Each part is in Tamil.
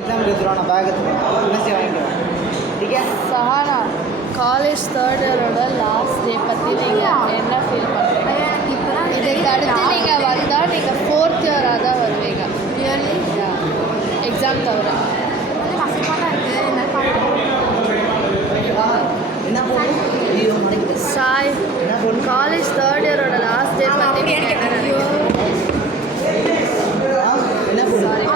एग्जाम के दौरान बैग से वांगे ठीक है சஹானா காலேஜ் தேர்ட் இயரோட லாஸ்ட் டே பற்றி நீங்கள் என்ன ஃபீல் பண்ணுறீங்க? இதுக்கு அடுத்து நீங்கள் வந்தால் நீங்கள் ஃபோர்த் இயராக தான் வருவீங்க. எக்ஸாம் தவிர சாய் காலேஜ் தேர்ட் இயரோட லாஸ்ட் டே பற்றி நீங்கள் என்ன சாரி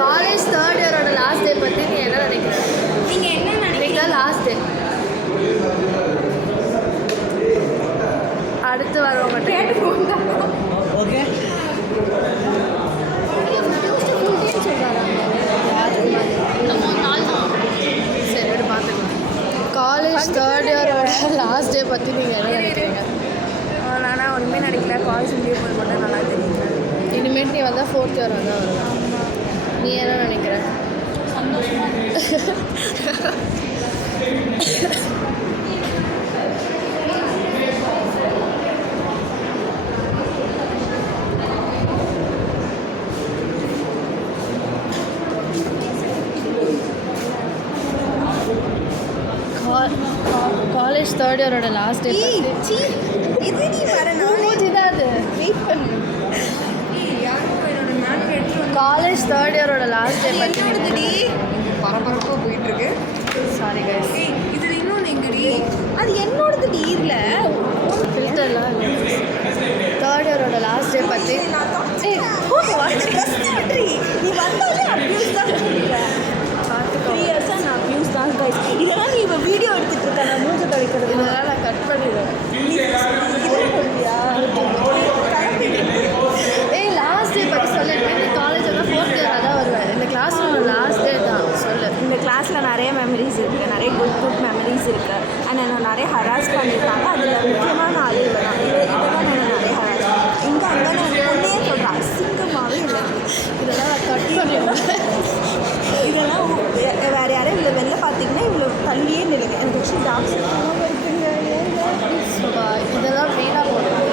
காலேஜ் தேர்ட் இயரோட லாஸ்ட் டே பற்றி நீ என்ன நினைக்கிறேன்? நீங்கள் என்ன நினைக்கிறீங்க? லாஸ்ட் டே அடுத்து வரவங்க ओके சரி பார்த்துக்கலாம். காலேஜ் தேர்ட் இயரோட லாஸ்ட் டே பற்றி நீங்கள் என்ன நினைக்கிறீங்க? நானா ஒன்றுமே நினைக்கல. காலேஜ் லீவ் போய் மட்டும் நல்லா தெரியுது. இனிமேட்டு நீ வந்தால் ஃபோர்த் இயர் வந்தால் வருவேன். நீ என்ன நினைக்கிற? காலேஜ் தேர்ட் இயரோட லாஸ்ட் டே பற்றி இது நீ வரணும். இதாது வெயிட் பண்ணு. யாரும் என்னோட மேம் எடுத்துட்டு வந்து காலேஜ் தேர்ட் இயரோட லாஸ்ட் டே பற்றி என்னோடதுடி பரபரப்பாக போயிட்டு இருக்கு. சாரி கைஸ் இதில் இன்னொன்று எங்கடி அது என்னோடதுடி இல்லை ஃபில்டர்லாம் தேர்ட் இயரோட லாஸ்ட் டே பற்றி நீ வந்தாலே அப்யூஸ் தான் பண்ணுறேன். பார்த்துக்கோ. 3 இயர்ஸாக நான் அப்யூஸ் தான் கைஸ். இதெல்லாம் நீ இப்போ வீடியோ எடுத்துகிட்டு இருக்க நான் மூஞ்ச துடைக்கிறது இதெல்லாம் நான் கட் பண்ணிடுவேன். ஏய் லாஸ்ட் டே பற்றி சொல்லிட்டு நீ காலேஜ் வந்து ஃபோர்த் இயராக தான் வருவேன். இந்த கிளாஸோட லாஸ்ட் டே தான் சொல்லு. இந்த கிளாஸில் நிறைய மெமரிஸ் இருக்குது, நிறைய குட் மெமரிஸ் இருக்குது. அண்ட் என்னை நிறைய ஹராஸ் பண்ணியிருக்காங்க. அதில் முக்கியமான ஆள் இதெல்லாம் இதெல்லாம் என்னை நிறைய ஹராஸ் இங்கே அங்கே நான் பொண்ணே சொல்கிறேன். அசிங்கமாகவே இல்லை. இதெல்லாம் நான் கட் பண்ணிடுவேன். இதெல்லாம் வேறு யாரும் இவ்வளோ வெளில பார்த்தீங்கன்னா இவ்வளோ தள்ளியே நிலுங்க. எனக்கு ஆக்சுவலி டாக்ஸ் இருக்குங்க. இதெல்லாம் வீணாக போடுவேன்.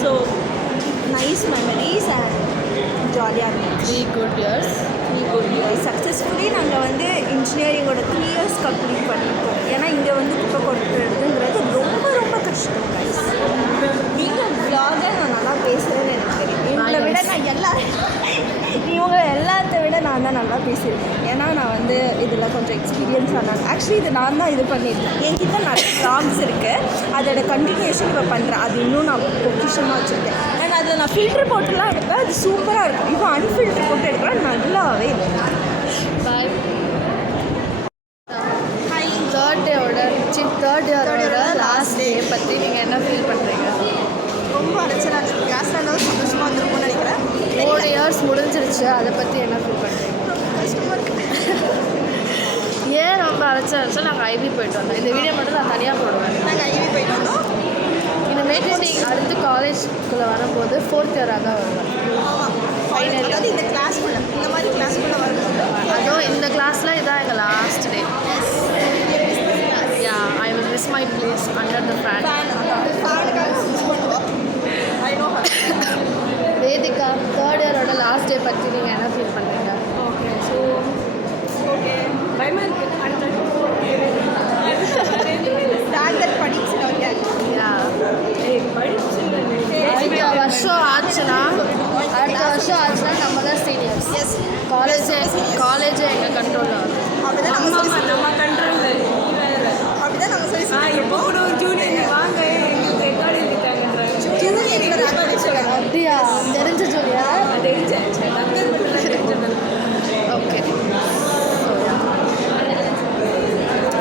ஸோ நைஸ் மெமரிஸ் அண்ட் ஜாலியாக இருந்துச்சு. 3 good years. சக்ஸஸ்ஃபுல்லி நாங்கள் வந்து இன்ஜினியரிங்கோட 3 இயர்ஸ் கம்ப்ளீட் பண்ணியிருக்கோம். ஏன்னா இங்கே வந்து குப்பை கொடுக்குறதுங்கிறது ரொம்ப ரொம்ப கஷ்டம் கைஸ். நீங்கள் vlog நான் நல்லா பேசுகிறேன்னு எனக்கு தெரியும். இவங்களை விட நான் இவங்க எல்லாத்த விட நான் தான் நல்லா பேசியிருக்கேன். ஏன்னா நான் வந்து இதில் கொஞ்சம் எக்ஸ்பீரியன்ஸ் ஆனாங்க. ஆக்சுவலி இது நான் தான் இது பண்ணியிருக்கேன். என்கிட்ட நிறைய vlogs இருக்குது. அதோட கண்டினியூஷன் இப்போ பண்ணுறேன். அது இன்னும் நான் பொக்கிஷமாக வச்சுருக்கேன். அண்ட் அதில் நான் ஃபில்டர் போட்டுலாம் எடுப்பேன். அது சூப்பராக இருக்கும். இப்போ அன்ஃபில்டர் போட்டு எடுக்கிறேன் நல்லாவே இல்லை. பாய். தேர்ட் இயரோட லாஸ்ட் டே பற்றி நீங்கள் என்ன ஃபீல் பண்ணுறீங்க? ரொம்ப அடைச்சலாக இருக்குது. கிளாஸில் இருந்தாலும் சந்தோஷமாக வந்துருக்கும்னு நினைக்கிறேன். 4 இயர்ஸ் முடிஞ்சிருச்சு. அதை பற்றி என்ன ஃபீல் பண்ணுறீங்க? கஷ்டமாக இருக்குது. ஏன் ரொம்ப அழைச்சா நாங்கள் ஐவி போயிட்டு வந்தோம். இந்த வீடியோ மட்டும் நான் தனியாக போடுவேன். நாங்கள் ஐவி போயிட்டு வந்தோம். இனிமேட்டு நீங்கள் அடுத்து காலேஜ்குள்ளே வரும்போது ஃபோர்த் இயராக தான் வருவேன். ஃபைனல் அதாவது இந்த கிளாஸ்க்குள்ளே இந்த மாதிரி கிளாஸ்க்குள்ளே வரும்போது அதுவும் இந்த கிளாஸில் இதான் எங்கள் last day. Yeah I will miss my place under the fan. Vedika third இயரோட லாஸ்ட் டே பற்றி நீங்கள் என்ன ஃபீல் பண்ணுறீங்க? ஓகே ஸோ ஓகே பயமாக இருக்குது. ஸ்டாண்டர்ட் படிச்சுருவாங்க. யா அடுத்த வருஷம் ஆச்சுன்னா நம்ம தான் சீனியர்ஸ். எஸ் காலேஜே எங்கள் கண்ட்ரோலில் வரும். அப்படிதான் நம்ம கண்ட்ரோலில் அப்படிதான் நம்ம சொல்லி எப்போ கூட ஒரு ஜூனியர் வாங்க எங்களுக்கு ரெக்கார்டு இருக்காங்கன்றாங்க. ஜூனியர் அப்படியா? தெரிஞ்ச ஜூனியா? தெரிஞ்சேன். ஓகே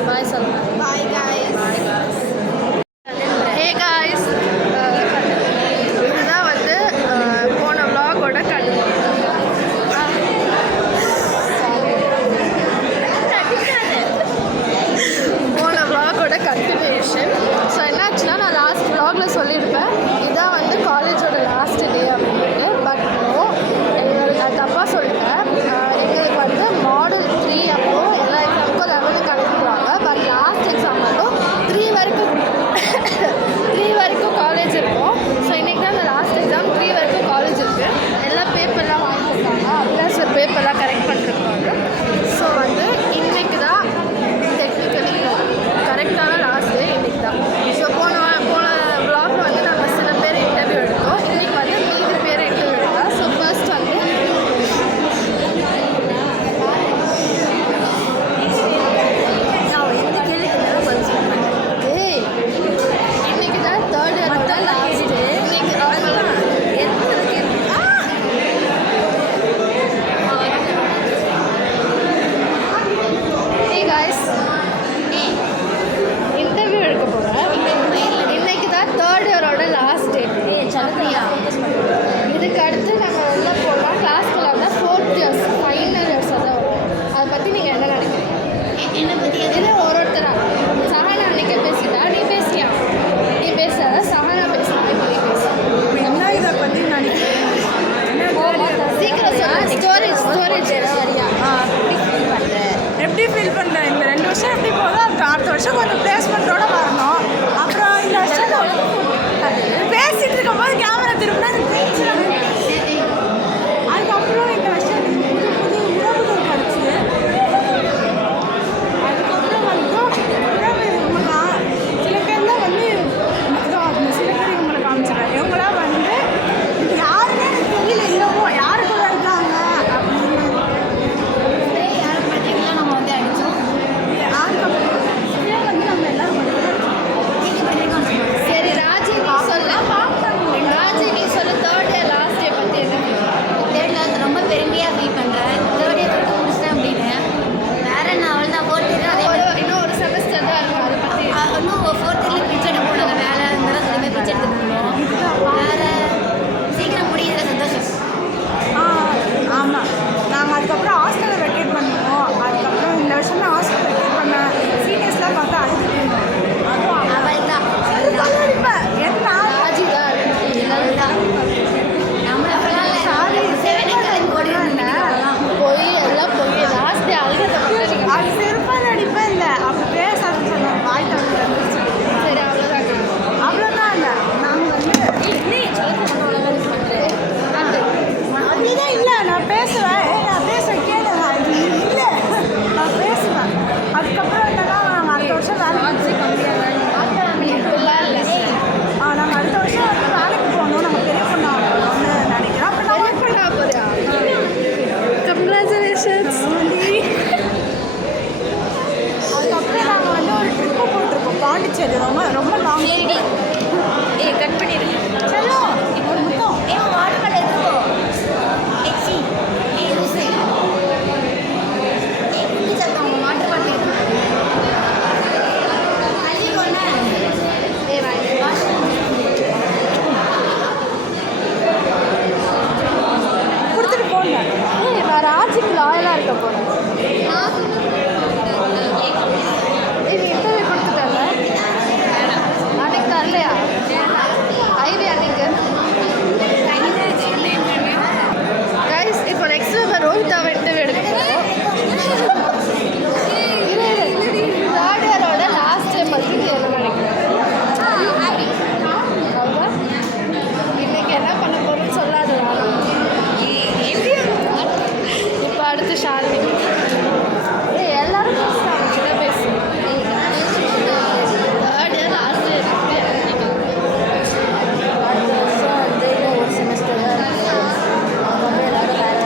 பாய் சொல்லுங்கள். Bye guys. ஹே காய்ஸ், இதுதான் வந்து போன vlog-ஓட கண்டினியூஷன். பேசுவேன் நான் பேசுவேன் கேளுங்க இல்லை நான் பேசுவேன் அதுக்கப்புறம் என்னன்னா நாங்கள் அடுத்த வருஷம் வேலைக்கு இப்படிலாம் இல்லை நாங்கள் அடுத்த வருஷம் வந்து வேலைக்கு போகணும் நாங்கள் பெரிய பொண்ணு ஆகணும்னு நினைக்கிறோம் அப்புறம் பெரிய பொண்ணா போறியா? கங்க்ராச்சுலேஷன்ஸ். அதுக்கப்புறம் நாங்கள் வந்து ஒரு ட்ரிப்பு போட்டிருக்கோம் பாண்டிச்சேரி ரொம்ப ரொம்ப லாங் கட் பண்ணிடு. செல்லும் ஒரு முத்தம் வாட்டர் பாட்டில் எடுத்துக்கோ. எக்ஸி லூசு குட்டி சத்தம் வாட்டர் பாட்டில் அள்ளிக்கோண்ணே. கொடுத்துட்டு போங்க நான் ராஜிக்கு லாயலாக இருக்க போகிறேன். இது இன்டர்வியூ கொடுத்துட்டல அன்னைக்கு தரலையா? ஐவி அன்னைக்கு கைஸ் இப்போ நெக்ஸ்ட் நம்ம ரோஹிதாவை இன்டர்வியூ எடுக்க போகிறோம். தேர்ட் இயரோட லாஸ்ட் டே பற்றி என்ன நினைக்கிறேன்? இன்னைக்கு என்ன பண்ண போகிறோம்னு சொல்லாது. இப்போ அடுத்து ஷாலினி. எல்லாரும் பேசுகிறாங்க, என்ன பேசு. தேர்ட் இயர் லாஸ்ட் இயர் அடுத்த வருஷம் வந்து இன்னும் ஒரு செமஸ்டர் தான் இருக்குது அதுக்கப்புறம் எல்லாரும் வேறு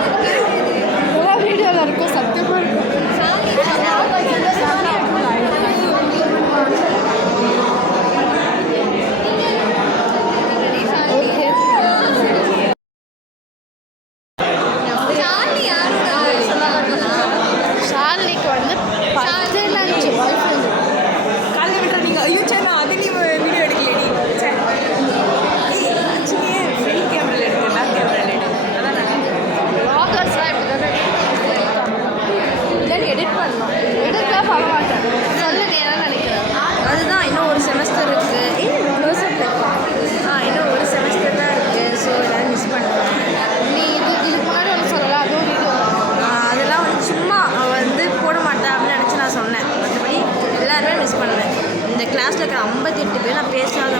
இதெல்லாம் வீடியோவில் இருக்கும், சத்தியமாக இருக்கும். ஷாலினிக்கு வந்து 15 பாய் ஃப்ரெண்ட். காலையில் விட்டுற நீங்கள் ஐயோ சே நான் அதை நீ வீடியோ எடுக்கலடி சே ஆக்சுவலியே ஃப்ரண்ட் கேமராவில் எடுத்து பேக் கேமராவில் எடு அதான் நான் வ்ளாகர்ஸ்லாம் இப்படி தானே இல்லைன்னு எடிட் பண்ணோம் எடுக்கலாம் பண்ண மாட்டேன். சொல்லு நீ என்ன நினைக்கிறேன்? அதுதான் இன்னும் ஒரு செமஸ்டர் இருக்குது இன்னும் ஒரு செமஸ்டர் தான் இருக்குது ஸோ எல்லோரும் மிஸ் பண்ணுவேன் நீ இதுக்கு முன்னாடி ஒன்று சொல்லலாம், அதுவும் வீடியோ அதெல்லாம் வந்து சும்மா வந்து போட மாட்டேன் அப்படின்னு நினச்சி நான் சொன்னேன் மற்றபடி எல்லாருமே மிஸ் பண்ணுவேன் இந்த கிளாஸில் இருக்கிற 58 பேர் நான் பேசாத